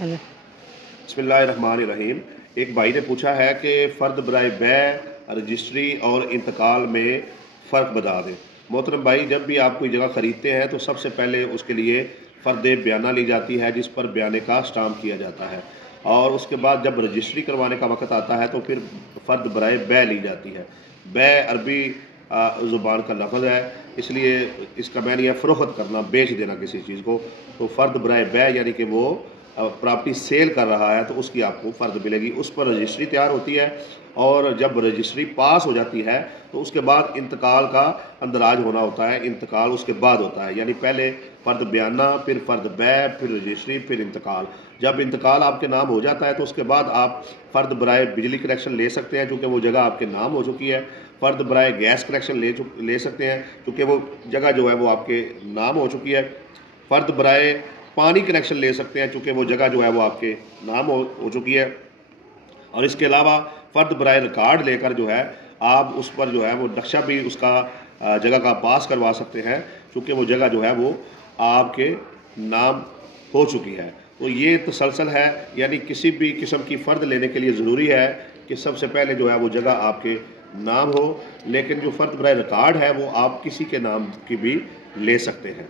Hello. बिस्मिल्लाहिर्रहमानिर्रहीम। एक भाई ने पूछा है कि फ़र्द बराए बै रजिस्ट्री और इंतकाल में फ़र्क बता दें। मोहतरम भाई, जब भी आप कोई जगह ख़रीदते हैं तो सबसे पहले उसके लिए फ़र्द बयाना ली जाती है, जिस पर बयाने का स्टाम्प किया जाता है, और उसके बाद जब रजिस्ट्री करवाने का वक्त आता है तो फिर फ़र्द बराए बै ली जाती है। बै अरबी ज़ुबान का लफ्ज़ है, इसलिए इसका मैंने है फ़रोख्त करना, बेच देना किसी चीज़ को। तो फ़र्द बराए बै यानी कि वो प्रॉपर्टी सेल कर रहा है तो उसकी आपको फ़र्द मिलेगी। उस पर रजिस्ट्री तैयार होती है, और जब रजिस्ट्री पास हो जाती है तो उसके बाद इंतकाल का अंदराज होना होता है। इंतकाल उसके बाद होता है, यानी पहले फ़र्द बयाना, फिर फ़र्द बै, फिर रजिस्ट्री, फिर इंतकाल। जब इंतकाल आपके नाम हो जाता है तो उसके बाद आप फ़र्द बराए बिजली कनेक्शन ले सकते हैं, चूँकि वो जगह आपके नाम हो चुकी है। फ़र्द बराए गैस कनेक्शन ले सकते हैं, चूँकि वो जगह जो है वो आपके नाम हो चुकी है। फ़र्द बराए पानी कनेक्शन ले सकते हैं, चूँकि वो जगह जो है वो आपके नाम हो चुकी है। और इसके अलावा फ़र्द बराए रिकॉर्ड लेकर जो है आप उस पर जो है वो नक्शा भी उसका जगह का पास करवा सकते हैं, चूँकि वो जगह जो है वो आपके नाम हो चुकी है। तो ये तसलसल है, यानी किसी भी किस्म की फ़र्द लेने के लिए ज़रूरी है कि सबसे पहले जो है वो जगह आपके नाम हो, लेकिन जो फ़र्द बराए रिकॉर्ड है वो आप किसी के नाम की भी ले सकते हैं।